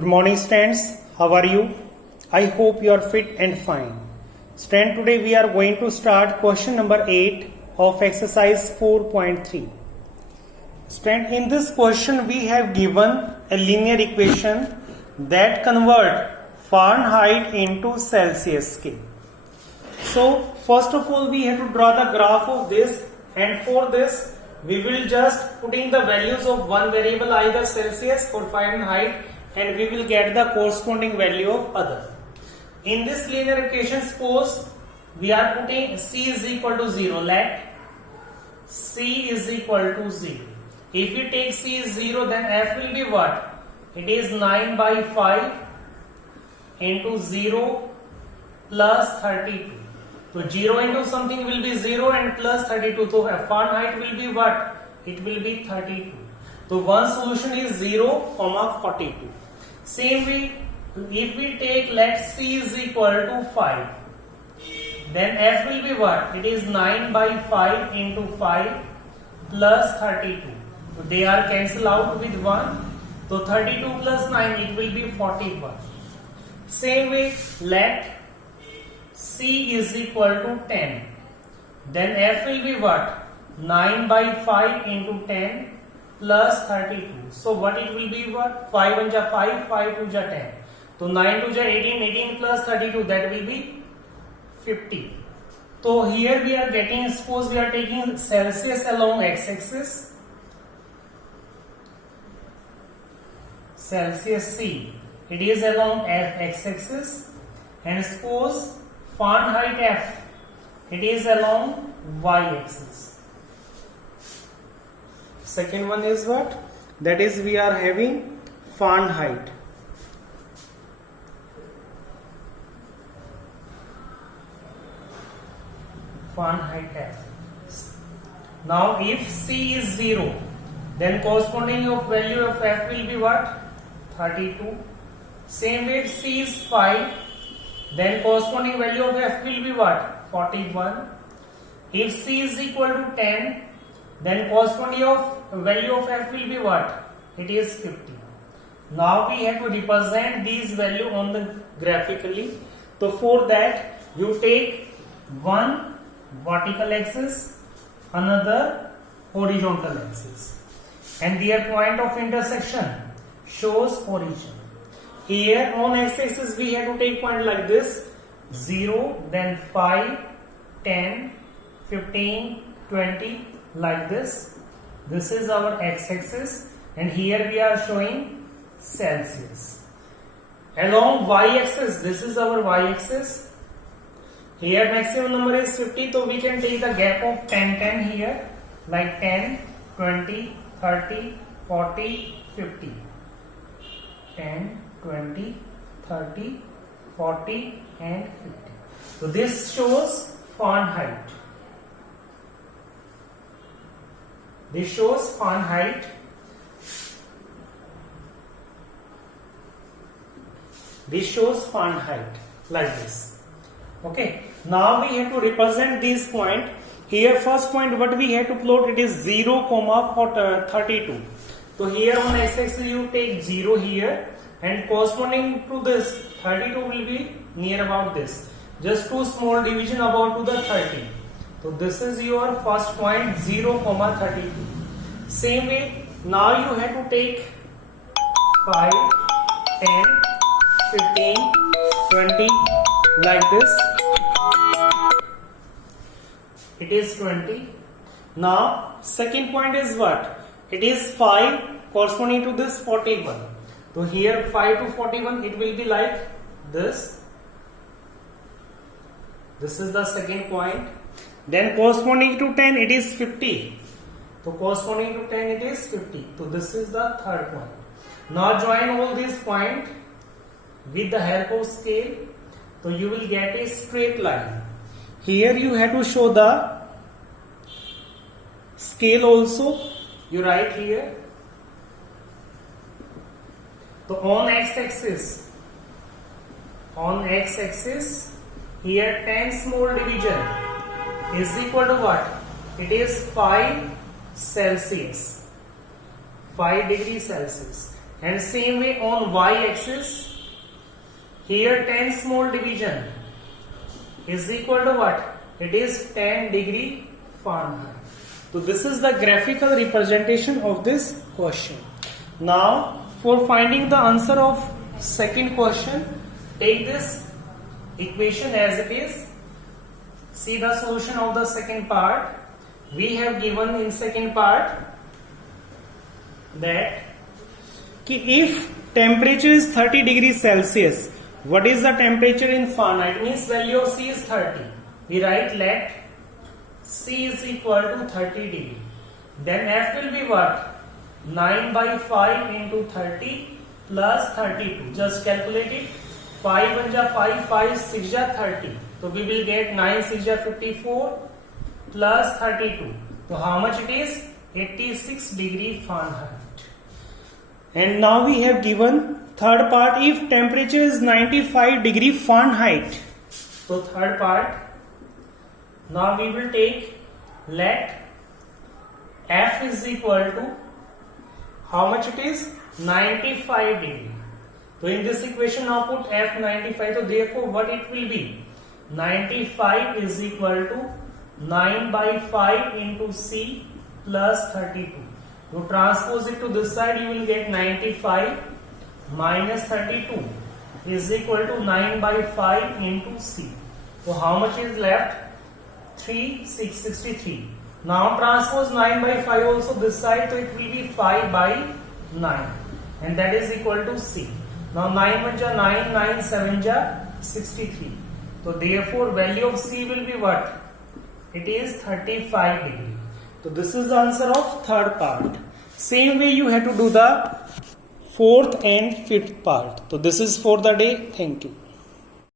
Good morning, students. How are you? I hope you are fit and fine. Student, today we are going to start question number 8 of exercise 4.3. Student, in this question we have given a linear equation that convert Fahrenheit into Celsius scale. So, first of all we have to draw the graph of this, and for this we will just put in the values of one variable, either Celsius or Fahrenheit, and we will get the corresponding value of other. In this linear equation, suppose we are putting C is equal to 0. Let C is equal to 0. If we take C is 0, then F will be what? It is 9 by 5 into 0 plus 32. So 0 into something will be 0 and plus 32. So Fahrenheit will be what? It will be 32. So one solution is 0, 42. Same way, if we take let C is equal to 5, then F will be what? It is 9 by 5 into 5 plus 32. So they are cancelled out with 1. So 32 plus 9, it will be 41. Same way, let C is equal to 10. Then F will be what? 9 by 5 into 10 plus 32. So what it will be what? 5 1 ja 5, 5 2 ja 10. So 9 2 ja 18, 18 plus 32, that will be 50. So here we are getting, suppose we are taking Celsius along x-axis. Celsius C, it is along x-axis, and suppose Fahrenheit F, it is along y-axis. Second one is what? That is, we are having Fahrenheit. Fahrenheit F. Now if C is 0, then corresponding of value of F will be what? 32. Same way, if C is 5, then corresponding value of F will be what? 41. If C is equal to 10, then corresponding of value of F will be what? It is 50. Now we have to represent these value on the graphically. So for that you take one vertical axis, another horizontal axis, and their point of intersection shows origin. Here on x-axis we have to take point like this: 0, then 5, 10, 15, 20, like this. This is our x-axis, and here we are showing Celsius. Along y-axis, this is our y-axis. Here maximum number is 50, so we can take the gap of 10, 10 here, like 10, 20, 30, 40, 50. 10, 20, 30, 40 and 50. So this shows Fahrenheit. This shows Fahrenheit. This shows Fahrenheit like this. Okay. Now we have to represent this point. Here first point what we have to plot, it is 0, 32. So here on x-axis you take 0 here, and corresponding to this 32 will be near about this. Just two small division about to the 30. So this is your first point, 0, 32. Same way, now you have to take 5, 10, 15, 20, like this. It is 20. Now second point is what? It is 5 corresponding to this 41. So here 5 to 41, it will be like this. This is the second point. Then corresponding to 10, it is 50. So corresponding to 10, it is 50. So this is the third point. Now join all these points with the help of scale. So you will get a straight line. Here you have to show the scale also. You write here. So on x-axis, here 10 small division is equal to what? It is 5 Celsius. 5 degrees Celsius. And same way on y-axis, here 10 small division is equal to what? It is 10 degree Fahrenheit. So this is the graphical representation of this question. Now for finding the answer of second question, take this equation as it is. See the solution of the second part. We have given in second part that if temperature is 30 degrees Celsius, what is the temperature in Fahrenheit? Means value of C is 30. We write let C is equal to 30 degree. Then F will be what? 9 by 5 into 30 plus 32. Just calculate it. 5 1 ja 5, 5 6 ja 30. So we will get 9 6 ja 54 plus 32. So how much it is? 86 degree Fahrenheit. And now we have given third part, if temperature is 95 degree Fahrenheit. So third part, now we will take let F is equal to how much it is? 95 degree. So in this equation now put F 95. So therefore what it will be? 95 is equal to 9 by 5 into C plus 32. You transpose it to this side, you will get 95 minus 32 is equal to 9 by 5 into C. So how much is left? 663. Now transpose 9 by 5 also this side, so it will be 5 by 9 and that is equal to C. Now 9 1 ja 9, 9 7 ja 63. So therefore value of C will be what? It is 35 degree. So this is the answer of third part. Same way you have to do the fourth and fifth part. So this is for the day. Thank you.